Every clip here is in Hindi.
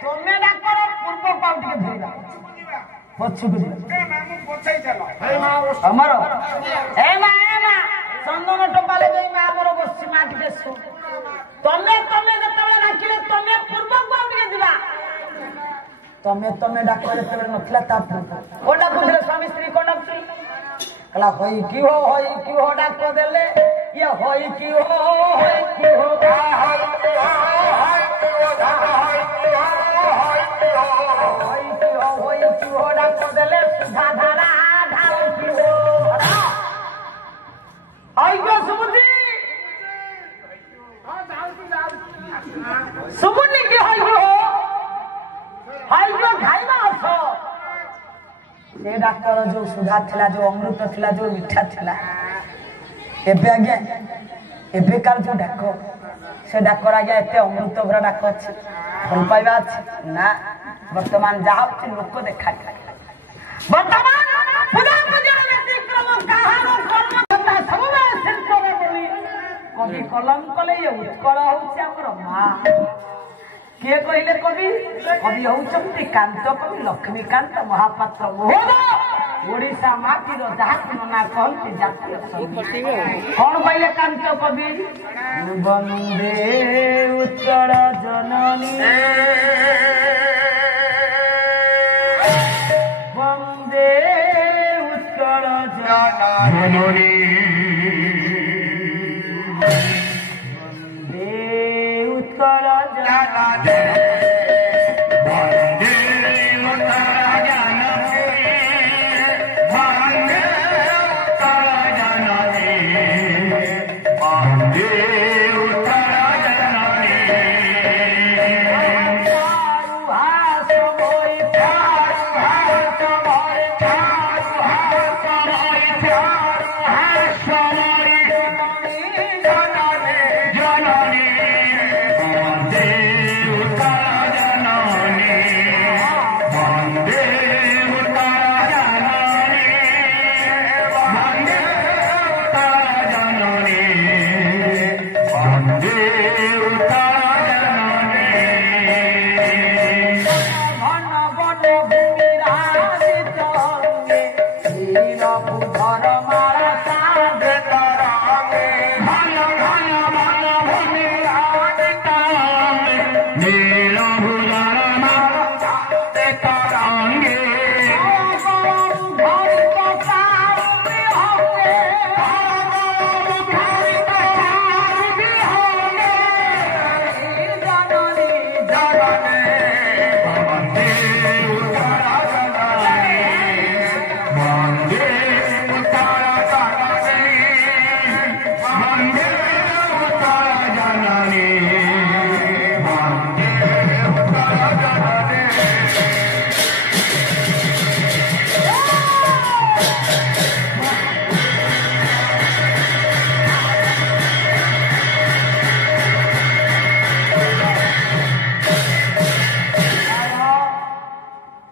ତମେ ଡାକର ପୂର୍ବ ପାଉ ଟିକେ ଧରିବା ପଛକୁ ଯିବା ଆମର ଏ ମା ଚନ୍ଦନ ଟୋପା ଲଗେଇ ମା ଆମର ବସି ମା ଟିକେ ଶୁ ତମେ ଯେତେବେଳେ ଡାକିଲେ ତମେ ପୂର୍ବକୁ ଆଉ ଟିକେ ଯିବା ତମେ ଡାକ ଯେତେବେଳେ ନଥିଲା ତା ପୂର୍ବ କୋ ଡାକୁଥିଲେ ସ୍ୱାମୀ ସ୍ତ୍ରୀ କୋ ଡାକୁଥିଲେ कहला होई की हो डाक देले ये होई की हो डाक देले सुधा धारा ढाल की हो आई गो सुबुदी सुबुनी की होई हो हाई गो खाइबा अछो से डाक्टर जो सुधा थिला जो अमृत थिला जो मिठा थिला एबे आगे एबे कार जो डाक से डाकर आगे एते अमृत भरा डाक अछि फल पाइबा अछि ना वर्तमान जाउछि लोक देखा वर्तमान पूजा पूजा व्यतिक्रम काहारो कर्म करता सबबे सिरतरे बोली कवि कलम कले ये उत्कल होछि हमर मां के कहले कवि होउछंती कांत कवि लक्ष्मीकांत महापात्र महोदय ओडिशा माटीर जाति ना कहती जातीय कौन कहले कांत कवि वंदे उत्कल जननी वंदे उत्कल जननी वंदे उत्कल जननी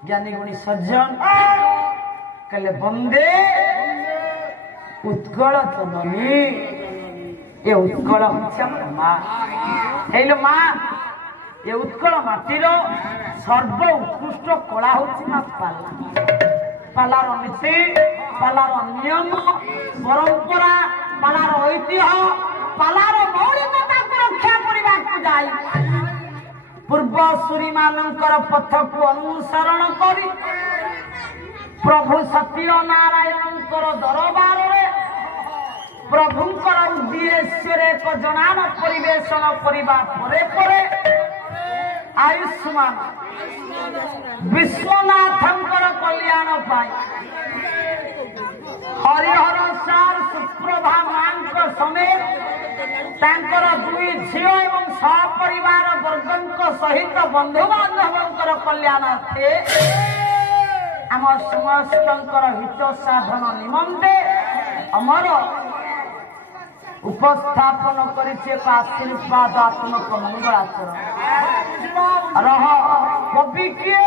ज्ञानी गुणी सज्जन कहले वंदे उत्कल जननी ये उत्कल माँ हेलो माँ ये उत्कल माटीर सर्व उत्कृष्ट कला होना पाला पालार नीति पालार नियम परंपरा पालार ऐतिह्य पालार मौलिकता को रक्षा करने जाई पूर्व सूरी मानकर पथ को अनुसरण करी प्रभु सत्य नारायण दरबार प्रभुंकर उद्देश्य एक जनान परिवेशन करने परे आयुष्मान विश्वनाथंकर कल्याण पाई हरिहर सार सुप्रभा मांक समेत तांकर दुई झियो एवं सपरिवार वर्गंक सहित बंधु बांधवंकर कल्याण थे आम समस्तंकर हित साधन निमंते अमर उपस्थापन करिछे आशीर्वादात्मक मंगलाचरण रह कवि किए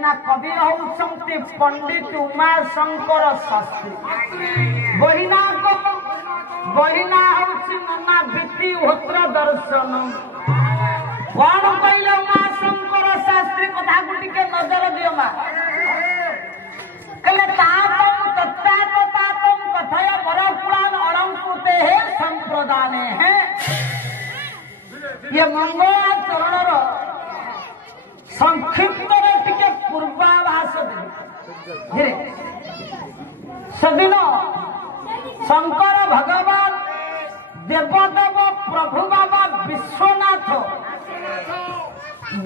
ना कवि होउछंती पंडित उमाशंकर शास्त्री बहिना होउछि नन्ना भीति होत्र दर्शन कौन कहले उमाशंकर ये मंगला चरणर संक्षिप्त टिके पूर्वाभास धीरे सेदिन शंकर भगवान देवदेव प्रभु बाबा विश्वनाथ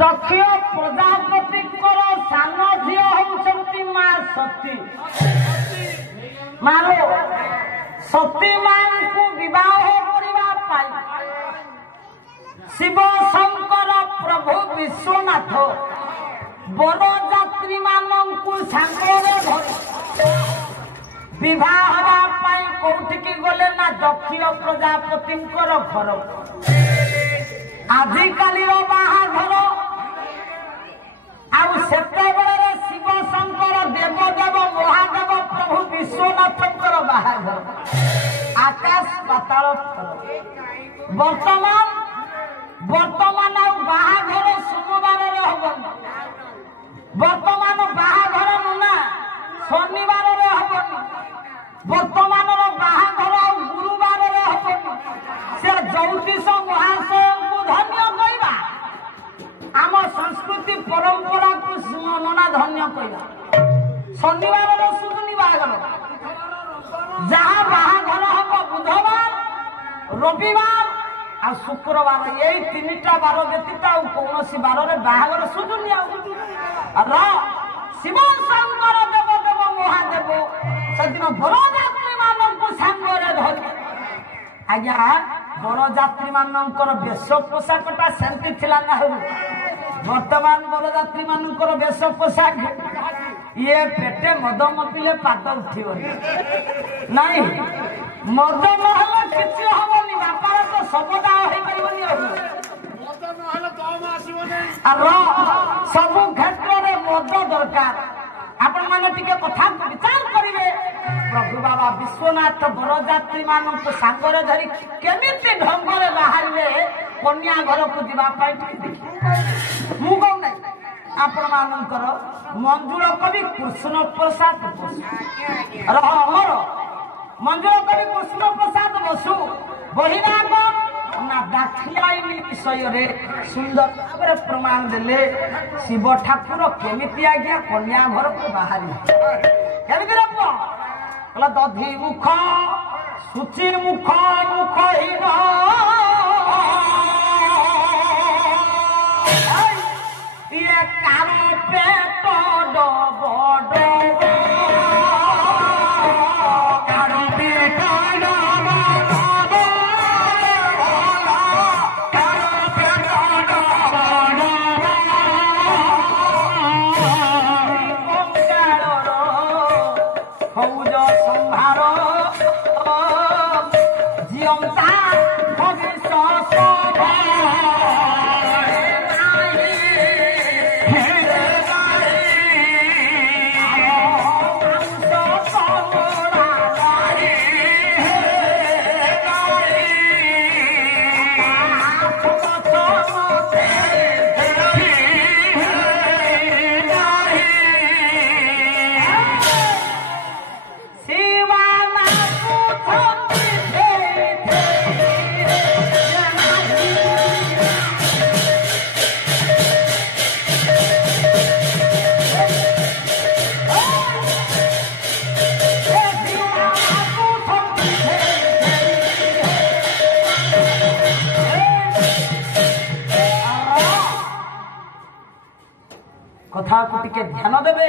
दक्षिण प्रजापति सान झी होती माँ सती मारो सती मां को विवाह करने शिव शंकर प्रभु विश्वनाथ बरजात्री मानू सांगरे विवाह कौटिकी गले ना दक्षिण प्रजापति घर आजिकाली बाहाघर आतेबेले शिव शंकर देवदेव महादेव प्रभु विश्वनाथ बाहाघर आकाश पाताल वर्तमान वर्तमान बाहाघर सोमवार हम वर्तमान बाहाघर नुना शनिवार हम वर्तमान बाहाघर गुरुवार हम से ज्योतिष महाशय को धन्य कहवा आम संस्कृति परंपरा को नना धन्य कहवा शनिवार सुदुनी बाहाघर जहाँ बाहाघर हम बुधवार रविवार आ शुक्रवार यही 3टा बार व्यतीत कौन बार बाहाघर सुदुनी शिव शंकर देवदेव महादेव सेदिन बरजात्री मानक सांगरे धरी आज्ञा बरजात्री मानकर वेश पोशाकटा सेमती थिला ना वर्तमान बरजात्री मानकर वेश पोशाक ये पेटे मद मपिले पाद उठिब नहीं मद नहले किछि हबनी बापार तो सबदा होई परिबनी सब क्षेत्र में मद दरकार आपण माने टिके कथा विचार करिवे प्रभु बाबा विश्वनाथ बरजात्री मानक सांगरे धरी केमिति ढंगरे बाहरिले कन्या घर को दिबा पाई देखि मु कहू नै आपण मानकर मंजुल कवि कृष्ण प्रसाद बसु हमर मंजुल कवि कृष्ण प्रसाद बसु बहिराग ना दाखिलाइनी विषय रे सुंदर भाव प्रमाण देले शिव ठाकुर केमिति आज्ञा कन्या घर को बाहरी केमिति रे पुआ कहला दधी मुख सुचि मुख मुखहीन ये कारो पेट डबड कारो पेट कथा को टिके ध्यान देवे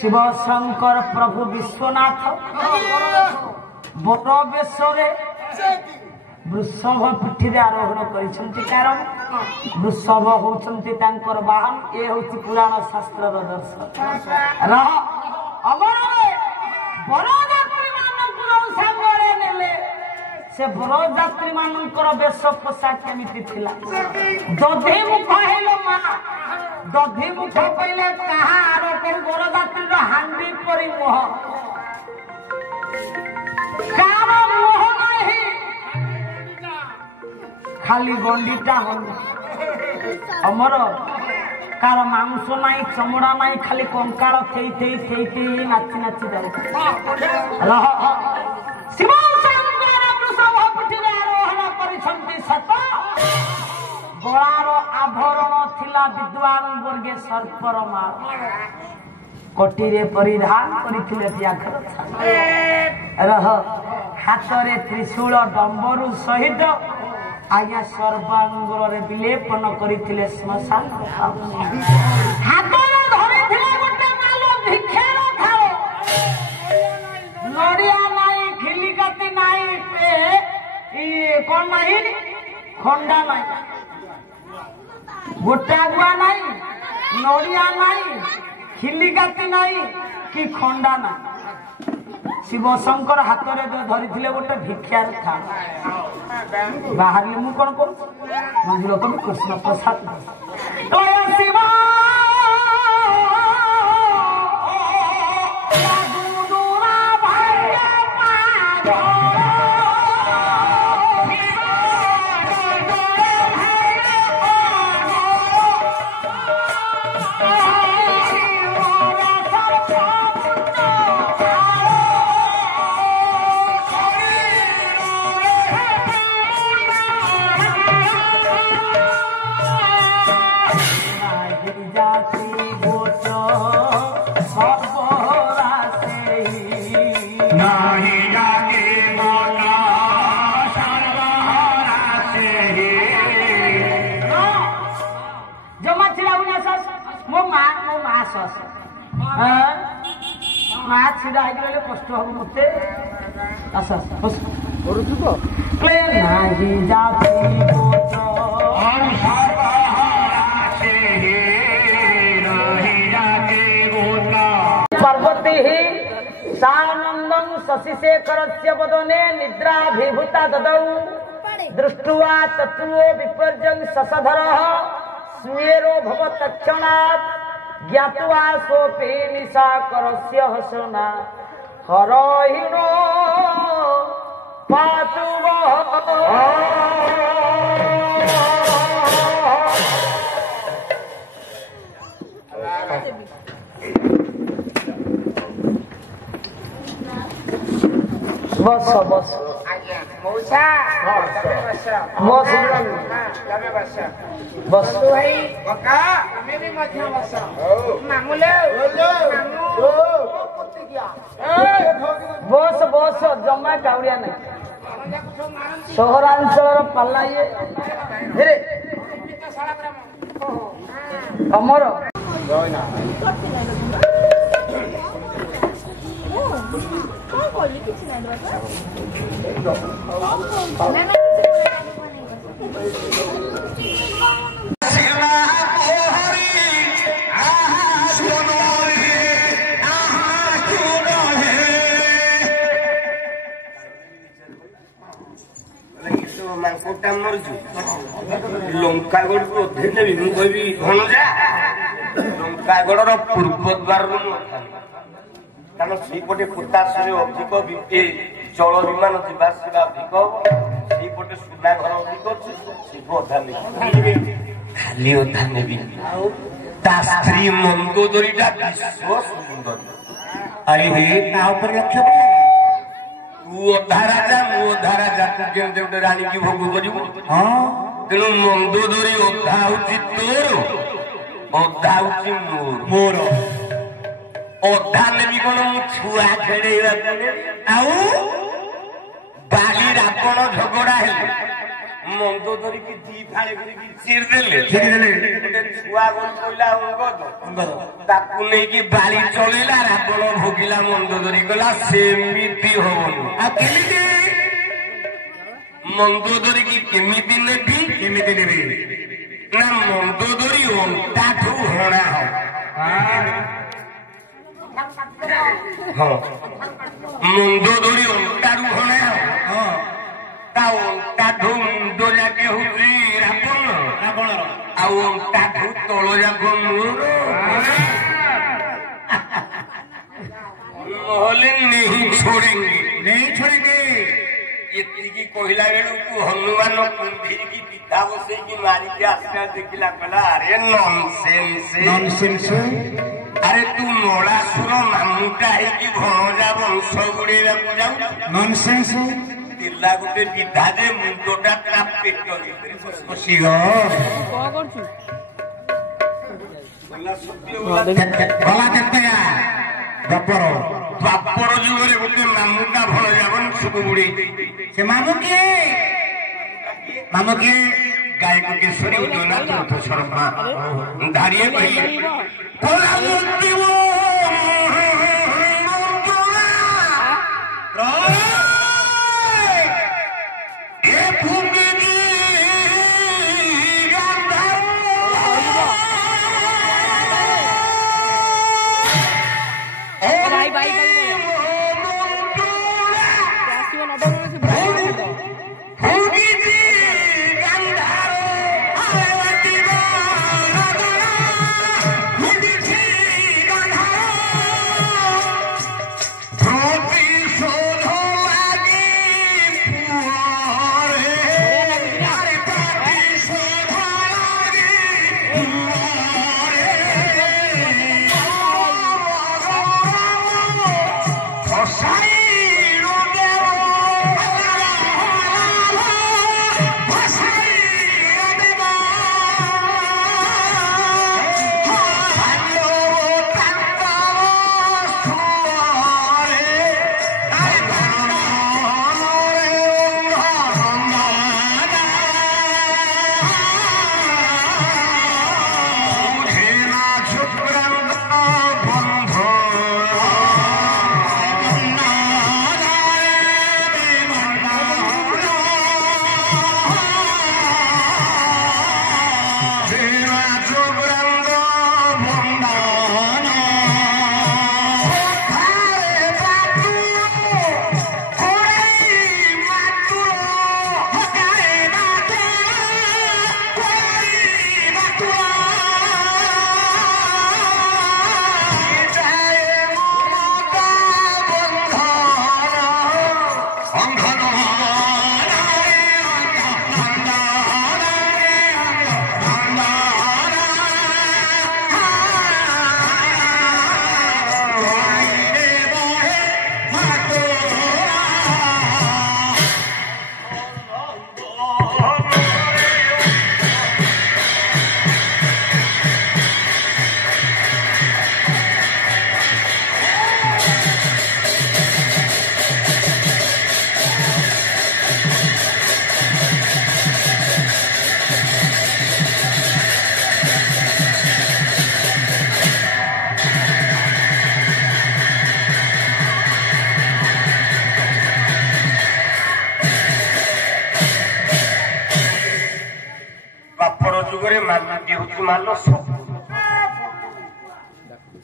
शिव शंकर प्रभु विश्वनाथ बर बेशरे वृषभ पिठी आरोहण कर कारण वृषभ होती वाहन ये हूँ पुराण शास्त्र दर्शन से बरजात्री मानकर वेश पोशाक केमिति थिला दधी मुख हेलो मा दधी मुख कहले कहा आरो को बरजात्री रो हांडी परी मोह कार मोह नहीं खाली गंडीटा हो अमर कार मांस नाई चमड़ा नाई खाली कंकार थई थई थई थई नाची नाची जाए शिव गलार आभरण थिला विद्वान वर्गे सर्पर माल कोटीरे परिधान करिथिले व्याघ्र रह हाथरे त्रिशूल डंबरू सहित आज्ञा सर्वांगरे विलेपन करिथिले श्मशान हाथरे धरिथिले गोटे मालो भिक्षार थाओ नडिया नाई खिलिकाती नाई पे कोन नाही खंडा नाई गोटा गुआ नाई नडिया नाई खिलिकाती नाई कि खंडा ना शिव शंकर हाथ में धरी गोटे भिक्षार था बाहर मु कौन कौन मंजुल कवि कृष्ण प्रसाद शिव कष्ट हम मत पार्वती ही सानंदं शशिशेखर से वदने निद्राभिभूता ददौ दृष्ट्वा तत्त्वो विपर्यं शशधरः स्वेरो भवतक्षणात् ज्ञात्वा सोऽपि निशाकरस्य हसना हरहिणो पातु बस बस मौसा बस बस भाई बका मैं भी मत बस मामूले बस बस जमा काउड़िया नहीं सहरांचल पाला ये अमर लंकागढ़ को अधे ने भी कहबी धनुजा लंकागढ़ पूर्व द्वार कारण सेपटे फुताशे अधिक जल विमान जावासवा अधिक सेपटे सुना घर अधिक शिव अधा खाली अधा ने स्त्री मंदोदरीटा विश्व सुंदर अरे लक्ष्य तू अधा राजा मु अधा राजा तू केमते गोटे रानी की भोग करू तेणु मंदोदरी अधा हूँ तोर अधा हूँ मोर अधा नेबी कौन छुआ खेड़ेगा बाली रावण झगड़ा है मंदोदरी की दी फाड़े चिरदेले गोटे छुआ गल कहला अंगद ताकू नहीं कि बाली चलेला रावण भोगिला मंदोदरी गला सेमिति होबनी आ केमिति मंदोदरी की केमिति नेबी ना मंदोदरी अंताठू हणा हो हाँ मंदोदरी अंतारू हणा हो अंताठू मुंड जाके हूँ रावण आउ अंताठू तल जाक मोर नहीं छोड़ेंगे एति कहला बेलू तू हनुमान कुंभी की पिता बसई की मारी के आसरा देखला कहला अरे नॉनसेंस अरे तू नोड़ासुर मामुटा है कि भणजा वंश गुड़ेला जाऊ नॉनसेंस ଥିଲା ଗୋଟେ ବିଧା ଯେ ମୁଣ୍ଡଟା ତା ପେଟ ଭିତରେ ପଶିଗଲା। ଦ୍ୱାପର ଯୁଗରେ ଗୋଟେ ମାମୁଟା ଭଲ ଯାବନି ସବୁ ବୁଡେଇ ସେ ମାମୁ କିଏ ଗାୟକ କେଶରୀ ଉଦୟନା ଚୌଥ ଶର୍ମା ଧାରିଏ କହିଲେ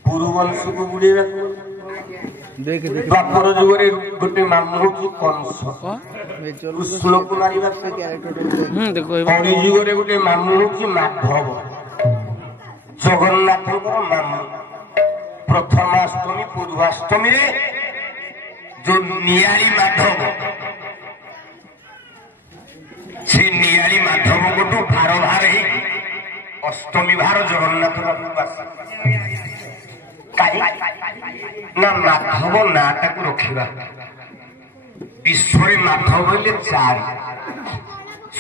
ପୁରୁବଂଶକୁ ବୁଡେଇବାକୁ ଦ୍ୱାପର ଯୁଗରେ ଗୋଟେ ମାମୁ ହଉଛି କଂସ କୃଷ୍ଣକୁ ମାରିବାକୁ କଳି ଯୁଗରେ ଗୋଟେ ମାମୁ ହଉଛି ମାଧବ ଜଗନ୍ନାଥଙ୍କର ମାମୁ ପ୍ରଥମାଷ୍ଟମୀ ପୂର୍ବାଷ୍ଟମୀରେ ଯୋଉ ନିଆଳି ମାଧବ ସେ ନିଆଳି ମାଧବଙ୍କଠୁ ଭାର ହେଇକି ଅଷ୍ଟମୀ ଭାର ଜଗନ୍ନାଥ ବାବୁଙ୍କୁ ଆସେ ନା ମାଧବ ନାଁଟାକୁ ରଖିବା ବିଶ୍ୱରେ ମାଧବ ହେଲେ 4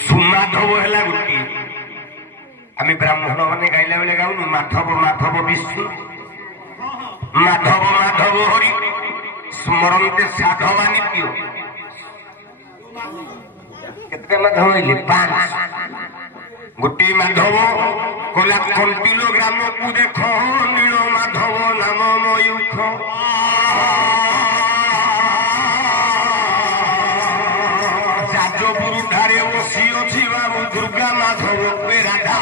ସୁମାଧବ ହେଲା ଗୋଟିଏ ଆମେ ବ୍ରାହ୍ମଣ ମାନେ ଗାଇଲା ବେଳେ ଗାଉନୁ ମାଧବ ମାଧବ ବିଷ୍ଣୁ ମାଧବ ମାଧବ ହରି ସ୍ମରନ୍ତେ ସାଧବା ନିତ୍ୟ କେତେ ମାଧବ ହେଲେ 5 ଗୋଟିଏ ମାଧବ କଲା କଣ୍ଟିଲୋ ଗ୍ରାମକୁ ଦେଖ ନୀଳ ମାଧବ ନାମ ମୟୂଖ ଯାଜପୁର ଠାରେ ବସି ଅଛି ବାବୁ ଦୁର୍ଗା ମାଧବ ରାଧା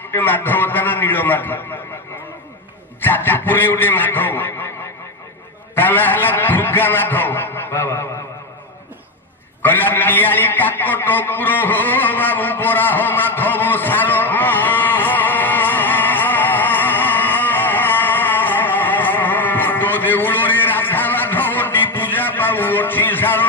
ଗୋଟେ ମାଧବ ତା ନା ନୀଳ ମାଧବ ଯାଜପୁରରେ ଗୋଟେ ମାଧବ ତା ନା ହେଲା ଦୁର୍ଗା ମାଧବ କହିଲା ନିଆଳି କାକଟ ପୁର ହୋ ବାବୁ ବରାହ ମାଧବ ସାର ଦେଉଳରେ ରାଧା ମାଧବଟି ପୂଜା ପାଉ ଅଛି ସାର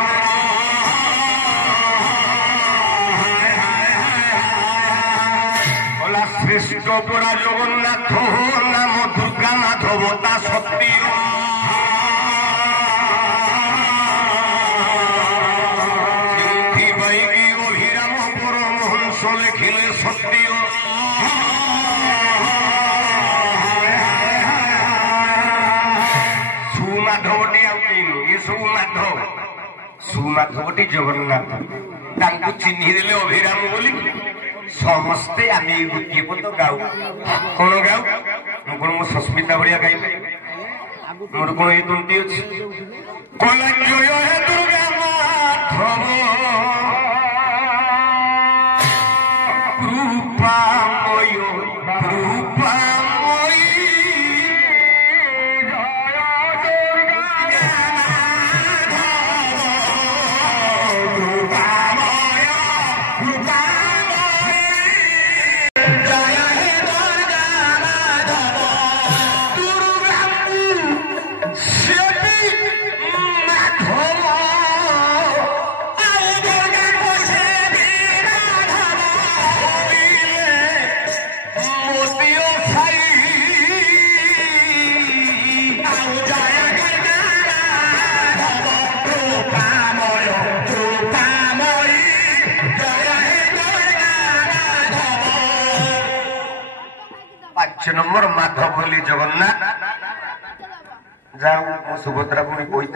କଲା ଶ୍ରେଷ୍ଠ ପରା ଜଗନ୍ନାଥ ନାମ ଦୁର୍ଗା ଦୁର୍ଗା ମାଧବ ତା ଶକ୍ତି ଯେଉଁଥିପାଇଁକି ଅଭିରାମ ପରମହଂସ ଲେଖିଲେ ଶକ୍ତି ସୁମାଧବଟି ଆଉ କେହି ନୁହେଁ ଏ ସବୁ ମାଧବ ସୁମାଧବଟି ଜଗନ୍ନାଥ ତାଙ୍କୁ ଚିହ୍ନି ଦେଲେ ଅଭିରାମ ବୋଲି ସମସ୍ତେ ଆମେ ଗୋଟିଏ ପଦ ଗାଉ କଣ ଗାଉ ମୁଁ କଣ ମୋ ସସ୍ମିତା ଭଳିଆ ଗାଇପାରିବି ମୋର କଣ ଏଇ ତଣ୍ଟି ଅଛି କଲା ଜୟ ହେ ଦୁର୍ଗା ମାଧବ କୃପାମୟ କୃପାମୟୀ नंबर माधव बोली जगन्नाथ जाओ सुभद्रा को कही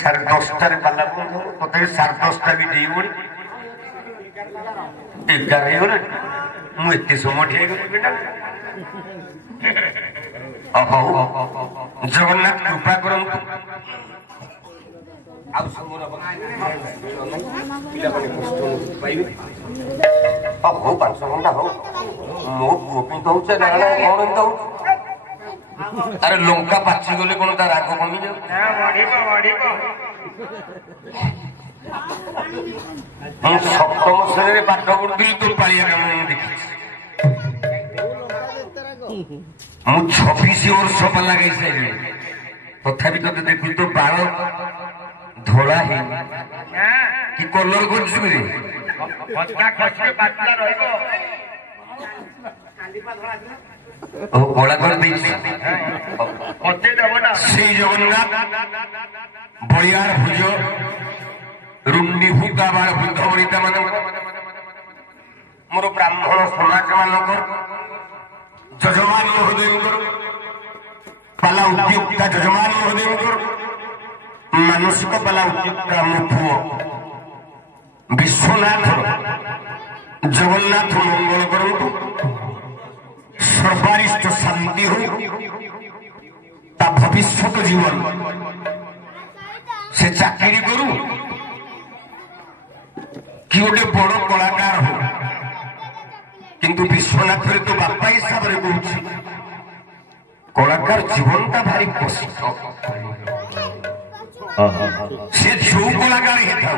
10:30 पाला तथा 10:30 भी दी बड़ी 11 हो मुझे समय ठीक जगन्नाथ कृपा कर हो 500 घंटा हो मो पुओ भी दौचे ना कौन दौ अरे लंका पाची गले कौन तार राग कमी जाऊ सप्तम श्रेणी पाठ पढ़ुली तो पालिया काम देखी 26 वर्ष पाला गई सारे तथापि तो देखु तो बाल धोला है कि कलर कर कला कर जगन्नाथ बड़ियार भुज रुंडी भूता बार बुद्ध बरिता मान मोर ब्राह्मण समाज मान जजमान महोदय पाला उद्योक्ता जजमान महोदय मानसिक पाला उद्योक्ता मो पुओ विश्वनाथ जगन्नाथ मंगल करूँ सर्वारिष्ट शांति हो ता भविष्य जीवन से चाकरी करू कि गोटे बड़ कलाकार हो किंतु विश्वनाथ तो बापा हिसाब से कहूँ कलाकार जीवन टा भारी कष्ट से जो कलाकार ही था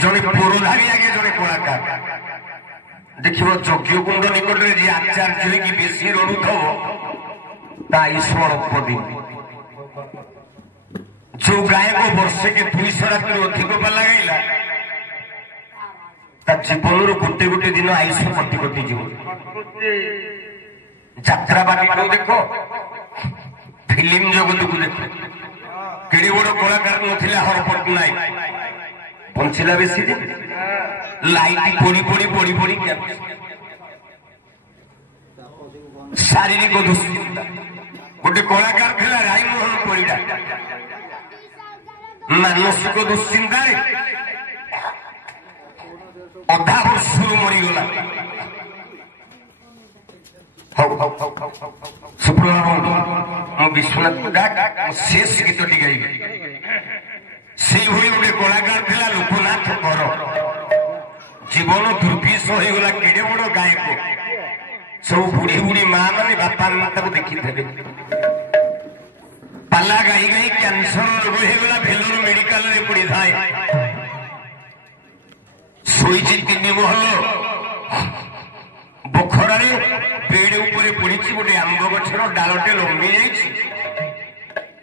जड़े पुरोधारी आगे जड़े कलाकार देख यज्ञ कुंड निकट में जी आचार्य की बेसी रड़ुथव आयुष अल्प दिन जो गायक वर्षे के 200 रात अधिक पाला गाइला जीवन गोटे गोटे दिन आयुष कटि कटि जीव যাত্রা বাড়িটাও দেখো ফিল্ম জগতକୁ দেখো কেড়ে বড় কলাকার নথিলা হর পটনায়ক বঞ্চিলা বেশি দিন লাইট পড়ি পড়ি পড়ি পড়ি শারীরিক দুশ্চিন্তা গোটে কলাকার ଥିଲା রায়মোহন ପରିଡ଼ା ମାନସିକ ଦୁଶ୍ଚିନ୍ତାରେ ଅଧା ବର୍ଷରୁ ମରିଗଲା सुप्रभा मु विश्वनाथ डाक शेष गीत टी गाइबी से गोटे कलाकार था लोकनाथ कर जीवन दुर्विष होगा केड़े बड़ गायक सब बुढ़ी बुढ़ी माँ मैंने बापा देखी थे पाला गाई गाई कैंसर रोग होगा भेलोर मेडिकल रे पड़ी थाए शोची 3 महल बखर बेड उपरे पड़ी गोटे आंब गछर डालटे लंबी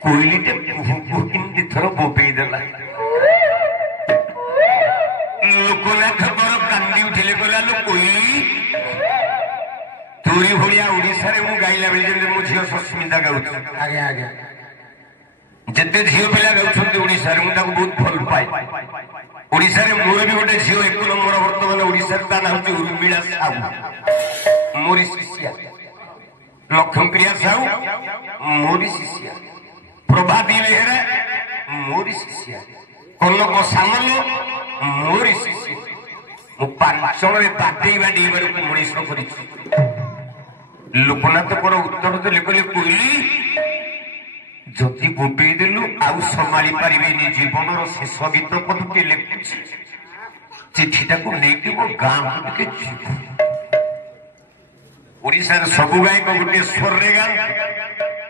कोईलीटे केमती थर बोपेदेला लोकनाथ कांदी उठिले कहला लो कोईली तोरी भलिया ओडिशा रे मु गाइला बेले जे मो झियो सस्मिता गाउछ आगे आगे जते झियो पिला गाउछन्ती ओडिशा रे मु ताको बहुत भल पाए ओडिशा रे मोर भी गोटे झियो एक नंबर वर्तमान ओडिशा ता नाम छि उर्मिला साहू मोरी शिष्या लक्ष्मीप्रिया साहू मोरी शिष्या प्रभाती बेहरा मोरी शिष्या कनक सामल मोरी शिष्या मु पांचरे बाटे बाटे बारे मनीष करिछि लोकनाथ पर उत्तर देले कहले कोइली जति गोटे देलु आउ संभाली पारिबेनी जीवनर शेष गीत पदके लेखुछि चिठीटा को नेकी वो गाँ के ओडिशा रे सबु गायक गोटे स्वर रे गा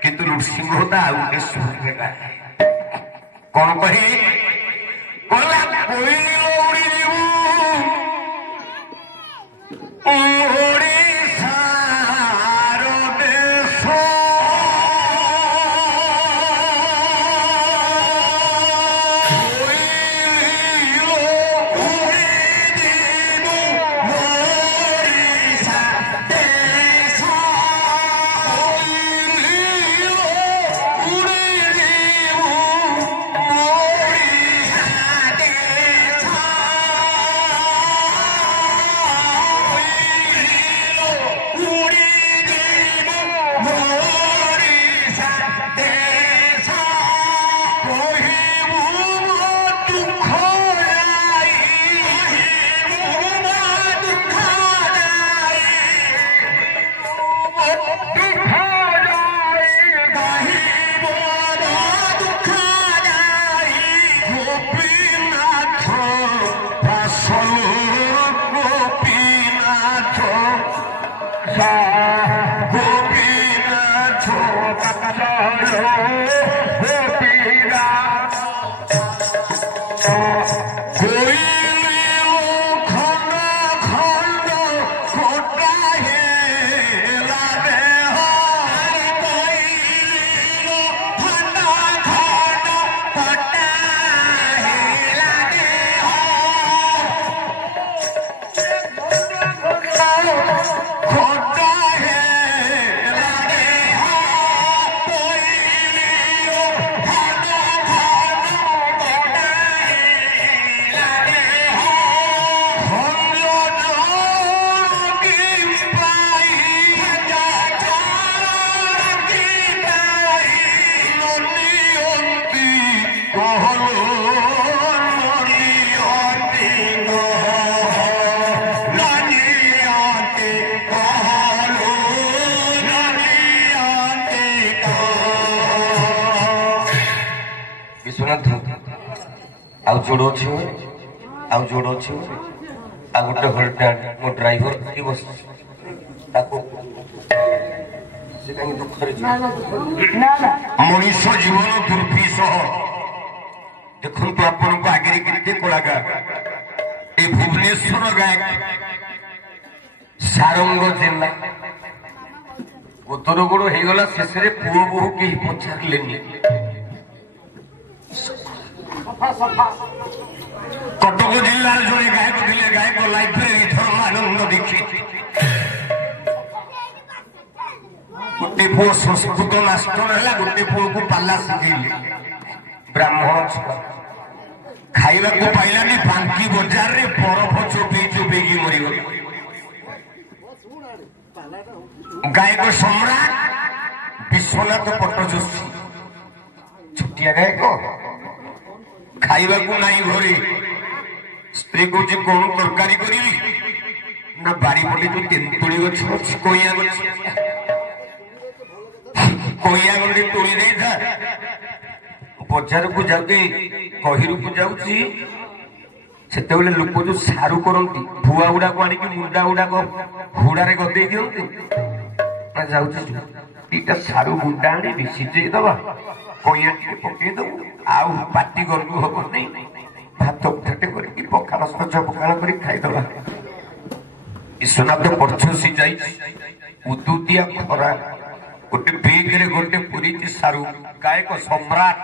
किंतु नृसिंह होता आउ गोटे स्वर रे गा कोन कहे कोला कोइली उड़ी दिबू ओडिशा रो देश आउ जोड़ अच्छी आउ जोड़ अच्छी आ गोटे हल्टा मो ड्राइवर थी बस दुखरे मनीष जीवन दुर्विषह देखु आपण को आगे केते कलाकार ए भुवनेश्वर गायक सारंग जिला गोतर गोड़ हो गला शेष पुओ बोह कहीं पचारे कटक जिलार जड़े गायक थे गायक लाइब्रेरी धर्मानंद दीक्षित गोटे पुओ संस्कृत मास्टर है गोटे पुओ को पाला शिखेले ब्राह्मण छुआ खाइबा को पाइलानी बांकी बजार रे बरफ चोपे चोपेकी मरीगले गायक सम्राट विश्वनाथ पट्टजोशी छुटिया गायक खाइबा को नहीं घरे स्त्री को कौन तरकारी करी ना बारी पटे जो तेंतुड़ी गछ कोइया गछ कोइया गंडे तोड़ी दे था बजार को जाते कहिरू को जाउची सेते बेले लोक जो सारू करंती भुआ गुडा को आनी कि मुंडा गुडा को हुडा रे गदे दियंती ना जाउची तीटा सारू मुंडा आनी भी सिजे दबा कोइया टिके पके दो आउ पार्टी करबू हो नहीं भात उठाटे करके पखाल सज पखाल कर खाईदबा विश्वनाथ पड़छसी जाई उदुतिया खरा गोटे बेग रे गोटे पुरी सारू गायक सम्राट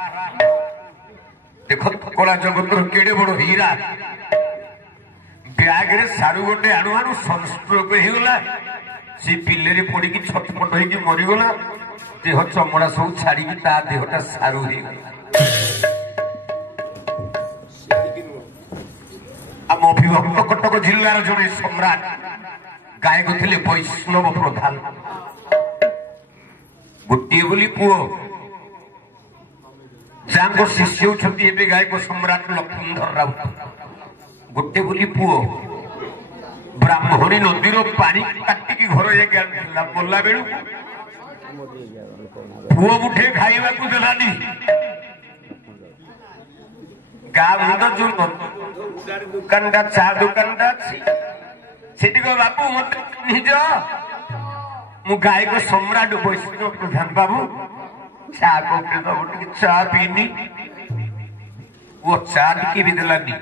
देख कला जगत केड़े बड़ हीरा बैग रे सारू गोटे आणु आणु सनस्ट्रोक होगला से पिल्ले पड़ी छटपट होगी मरीगला देह चमड़ा सब छाड़ी ता देहटा सारू हो आम अभिभक्त कटक जिलार जड़े सम्राट गायक थे वैष्णव प्रधान गोटे बोली पुओ जहाँ शिष्य होती गायक सम्राट लक्ष्मणधर राउत गोटे बोली पुओ ब्राह्मणी नदीर पानी काटिकी घर जाके बोला बेलू पुओ मुठे खाइबा को देलानी गाँ भर जो दुकानटा चा दुकानटा से बाबू मत निज मु गायक सम्राट वैष्णव प्रधान बाबू चा को चा पीनी वो चा टिके भी देलानी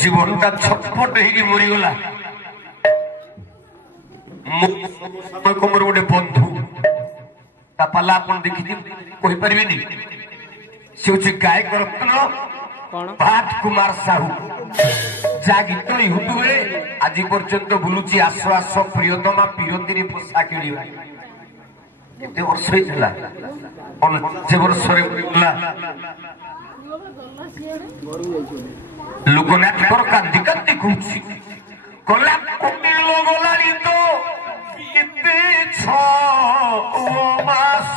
जीवनटा छटपट हो मरीगला मोर गोटे बंधु पाला आप देखी कहीपर से हूँ गायक रत्न भाट कुमार साहू जा गीत यूट्यूब आज पर्यंत बुलूची आस आस प्रियतमा पियंती पोषा किणवा केते वर्ष होइतला 90 वर्ष रे गला लोकनाथ पर कांदी कांदी खुशी कला कुमिलो गलाली तो केते छ मास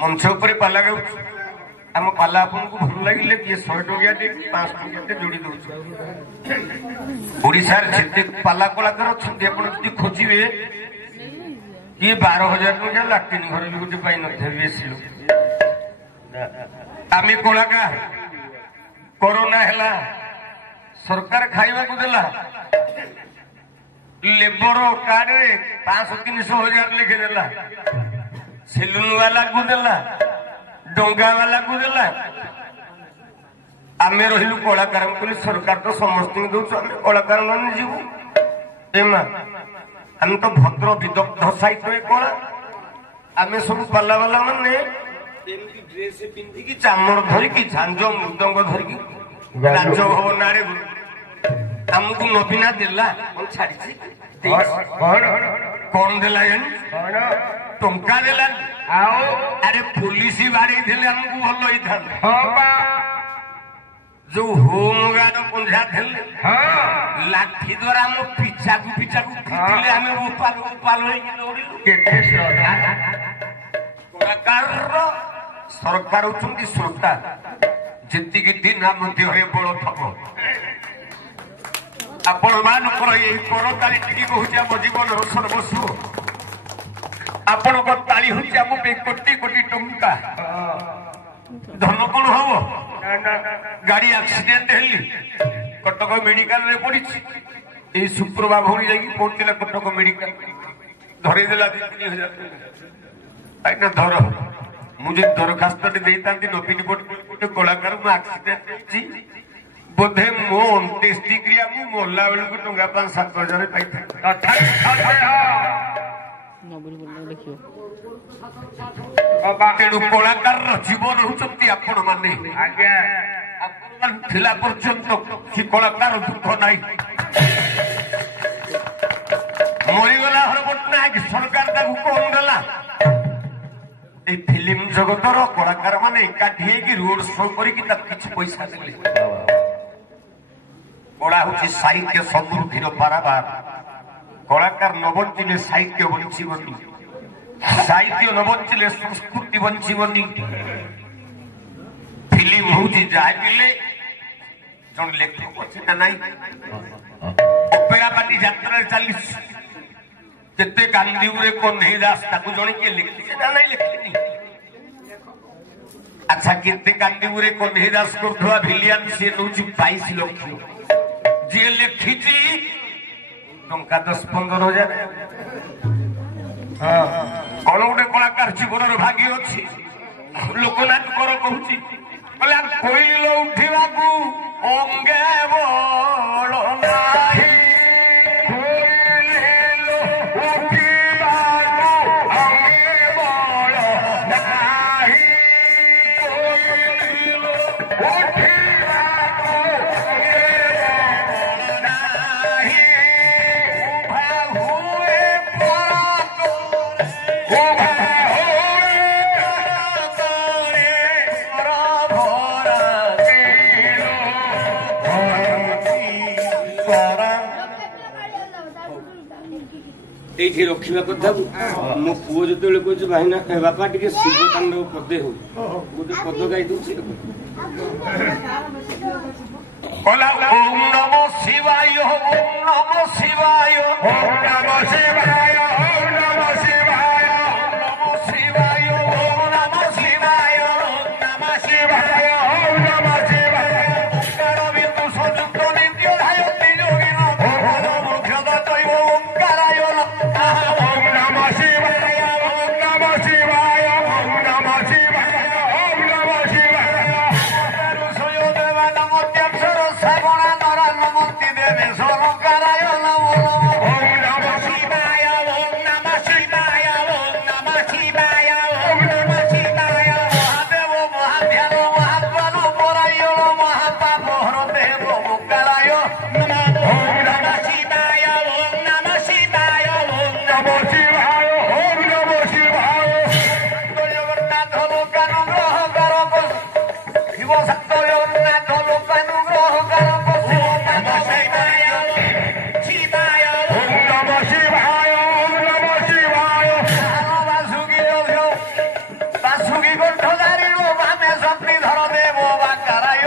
मंच पर पाला गाँव आम पाला आपको भल लगे किए 100 टकिया 500 टकिया जोड़ी दौर ओडार जिते पाला कलाकार अच्छा खोजे किए 12,000 टकिया लाट्रिन घर भी गोटे पाई न आम कलाकार कोरोना है सरकार खाइबा को देला लेबर कार्ड रे 500-300,000 लिखे देला सेलून वाला को देला डोंगा वाला को देला आमे रहिलु कलाकार को सरकार तो समस्त दउछ आमे कलाकार मन जीवु एमा हम तो भद्र विदग्ध साहित्य कला आमे सब पाला वाला माने एमती ड्रेस पिंधि की चामर धरि की झांझ मृदंग धरि की राज भवन आड़े हमको नबीना देला हम छाड़ी कौन देला टंका देला अरे पुलिस बाड़ी थे हमको भल होता जो होमगार्ड पंजा थे लाठी द्वारा हम पिछा को खींचले हमें उपाल कलाकार सरकार होती श्रोता जी दिन देह बल थब आपण मानकर ये करताली टी कहूँ आम जीवन सर्वस्व आपण ताली हूँ आम कोटी कोटी टंका धन कौन हम गाड़ी एक्सीडेंट हेली कटक मेडिकल रे पड़ी शुक्रवार भौणी जाकि पड़ता कटक मेडिकल धरेदेला 2-3,000 धर मुझे दरखास्त नवीन गोटे कलाकार एक्सीडेंट बोधे मो 29 क्रिया मरला बेलू टंका 5-7,000 तेणु कलाकार जीवन होती आपण माने पर्यंत कि कलाकार दुख ना মরিগলা হর পট্টনায়ক সরকার তাকে কম দেলা এই ফিল্ম জগতর কলাকার মানে একাঠি হয়েকি রোড শো করিকি তাকে কিছু পয়সা দেলে কলা হচ্ছে সাহিত্য সমৃদ্ধির পারাবার কলাকার ন বঞ্চিলে সাহিত্য বঞ্চিবনি সাহিত্য ন বঞ্চিলে সংস্কৃতি বঞ্চিবনি ফিল্ম হচ্ছে যাই বিলে জন লেখক আছে না নাই অপেরা পার্টি যাত্রার চালিস কেতে কান্দিউরে কন্হে দাস তাকে জনে কিଏ লেখিছে না নাই লেখিনি আচ্ছা কেতে কান্দিউরে কন্হে দাস করুয়া ভিলিয়ান সে নউছি 22 লক্ষ যে লেখিছি টঙ্কা 10-15 হাজার কোন গোটে কলাকার জীবনের ভাগি ଅଛି ଲୋକନାଥ କର କହୁଛି କହିଲେ କୋଇଲ ଉଠିବାକୁ ଅଙ୍ଗେ ବଳ ନାହିଁ এইଠି ରଖିବା କଥା ମୋ ପୁଅ ଯେତେବେଳେ କହୁଛି ଭାଇନା ବାପା ଟିକେ ଶିବ ତାଣ୍ଡବ ପଦେ ହଉ ଗୋଟେ ପଦ ଗାଇ ଦଉଛି ଓମ୍ ନମ ଶିବାୟ ଓମ୍ ନମ ଶିବାୟ ଓମ୍ ନମ ଶିବାୟ ଓମ୍ ନମ ଶିବାୟ ଓମ୍ ନମ ଶିବାୟ ଓମ୍ ନମ ଶିବାୟ ଓମ୍ ନମ ଶିବାୟ ଓମ୍ ନମ ଶିବାୟ ଓଙ୍କାର ବିନ୍ଦୁ ସଂଯୁକ୍ତ ନିତ୍ୟ ଧାୟନ୍ତି ଯୋଗିନ ଭଗବାନ ମୁଖ୍ୟ ଦୈବ ଓଙ୍କାରାୟ ओम नमः शिवाय ओम नमः शिवाय ओम नमः शिवाय ओम नमः शिवाय रुषयो देवा नमोत्यक्षर श्रवण नर नमोति देवे सोनकाराय नमो ओम नमः शिवाय ओम नमः शिवाय ओम नमः शिवाय ओम नमः शिवाय महादेव महाध्यान महात्मन पराय महापाप हर देव मुक्ताराय नमः ओम नमः शिवाय ओम नमः शिवाय ओम नमः शिवाय ओम नमः शिवाय जगन्नाथ लोकानुग्रह करक शिव सत्य जगन्नाथ लोकानुग्रह करक ओम नमः शिवाय शिवाय ओम नमः शिवाय ओम नमः शिवाय वासुकी वासुकी कंठधारी वामे शक्तिधर देव वाकाराय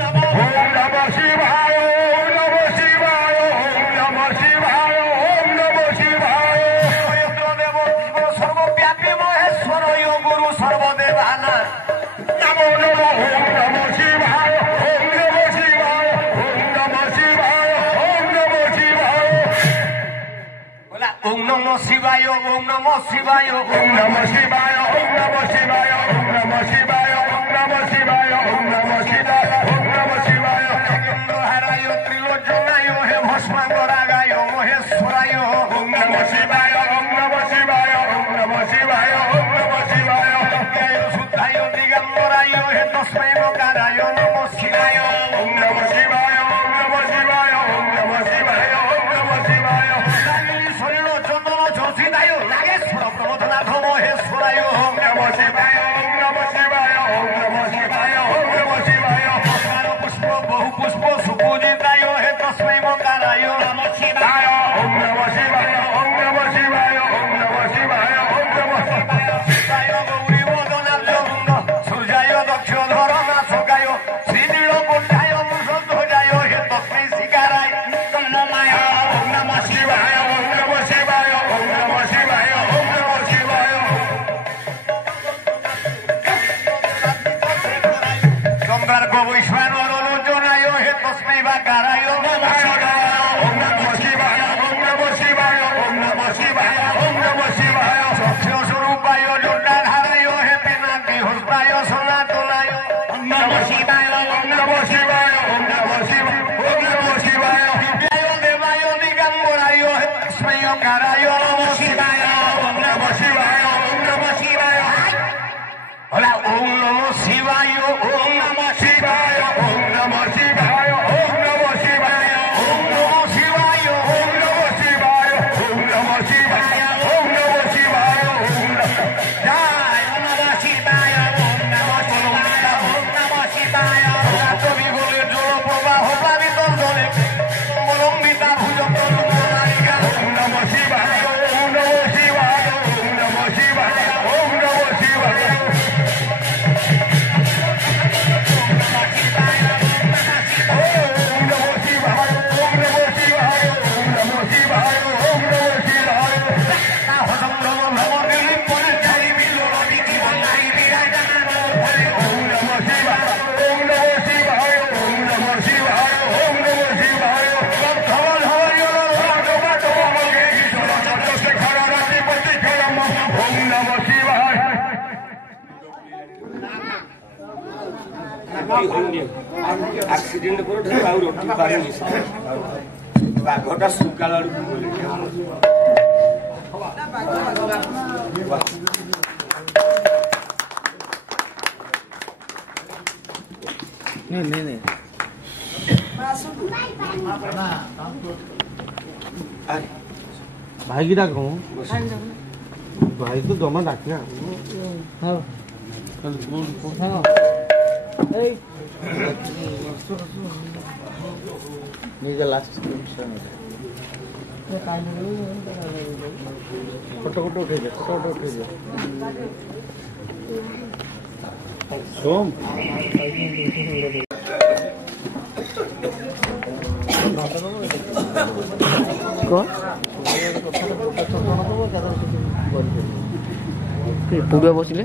नमः ओम नमः शिवाय ओम नमः शिवाय ओम नमः शिवाय ओम नमः शिवाय सर्वव्यापी महेश्वर यो गुरु सर्वदेवाना नमो नमो ओम नमः शिवाय ओम नमः शिवाय ओम नमः शिवाय ओम नमः शिवाय बोला ओम नमः शिवाय ओम नमः शिवाय ओम नमः शिवाय ओम नमः शिवाय ओम नमः शिवाय ओम नमः शिवाय ओम नमः शिवाय ओम नमः शिवाय हराय त्रिलोचनाय हे भस्मांगरागाय महेश्वराय ओम नमः शिवाय ओम नमः शिवाय ओम नमः शिवाय ओम नमः शिवाय शुद्धाय दिगंबराय हे तस्मै मकाराय नमः शिवाय ओम नमः शिवाय ओम नमः शिवाय ओम नमः शिवाय ओम नमः शिवाय शरीर चंदन जोशीदाय नागेश्वर प्रमोदनाथ महेश्वराय ओम नमः शिवाय ओम नमः शिवाय ओम नमः शिवाय ओम नमः शिवाय पुष्प बहु पुष्प सुपूजिताय हे तस्मै मकाराय नमः शिवाय ओम नमः शिवाय ओम नमः शिवाय ओम नमः शिवाय ओम नमः शिवाय शिवाय गौरी वदनाथ सूर्याय दक्ष धरणा सकाय श्रीनील कुण्ठाय मुषध्वजाय हे तस्मै शिकाराय नमः ओम नमः शिवाय ओम नमः शिवाय ओम नमः शिवाय ओम नमः शिवाय चंद्रार्क वैश्वानर लोचनाय हे तस्मै वाकाराय नमः ओम नमः शिवाय ओम नमः शिवाय ओम नमः शिवाय ओम नमः शिवाय सत्य स्वरूपाय जटाधाराय हे पिनाकी हस्ताय सनातनाय ओम नमः शिवाय ओम नमः शिवाय ओम नमः शिवाय ओम नमः शिवाय दिव्याय देवाय दिगंबराय हे तस्मै अकाराय नमः शिवाय ओम नमः शिवाय ओम नमः शिवाय बोला ओम नमः शिवाय ओम नमः शिवाय ओम नमः शिवाय ओम नमः ଆକ୍ସିଡେଣ୍ଟ ପରେ ଆଉ ରଟି ପାରୁନି ବାଘଟା ସୁକାଳ ଆଡକୁ ଗଲେ भाई की डाक भाई तो जमा डाकिया लास्ट फोटो उठे सोम पूरा बसिले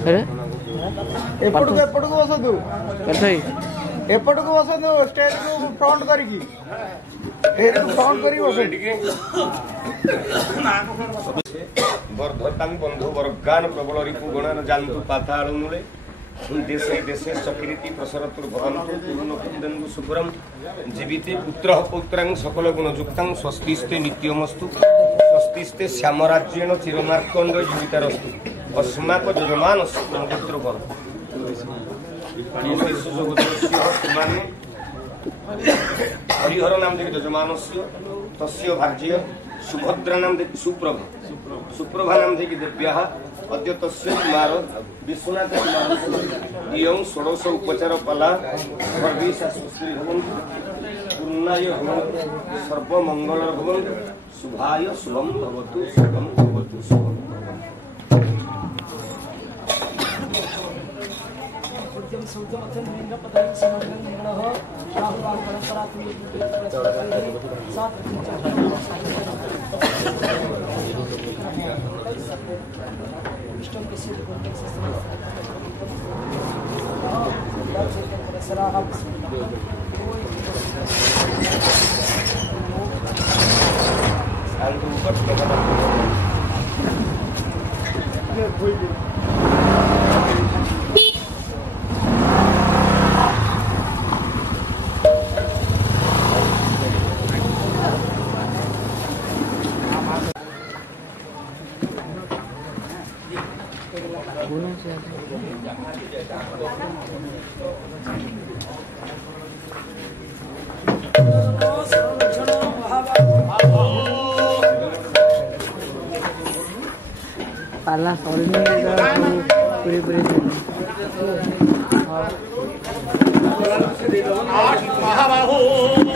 अरे एपटको बसतु एपटको बसतु स्टेज को फ्रंट करिकी फ्रंट करी बसतु वर्धतां बंधु वर्गान प्रबल रिपु गणान जानतु पाताल मूले देशे देशे सकृति प्रसरतुर्भवन्तु पूर्णकुन्दन्दु सुपुरं जीविते पुत्रः पौत्रां सकल गुणयुक्तां स्वस्तिस्ते नित्यमस्तु स्वस्तिस्ते श्यामराज्येन चिरमार्कण्ड जीवितारस्तु अस्माक यजमानस्य पुत्रभर हरिहर नाम देखि यजमानस्य तस्य भार्य सुभद्रा नाम देखि सुप्रभा नाम देखि देव्याः अद्य तस्य कुमार विश्वनाथ कुमार इयं षोडश उपचार पाला सर्वे शास्त्री भवन्तु पूर्णाय भवन्तु सर्वमंगल भवन्तु शुभाय शुभं भवतु शुभं भवतु शुभं पाला पूरी महाबाहो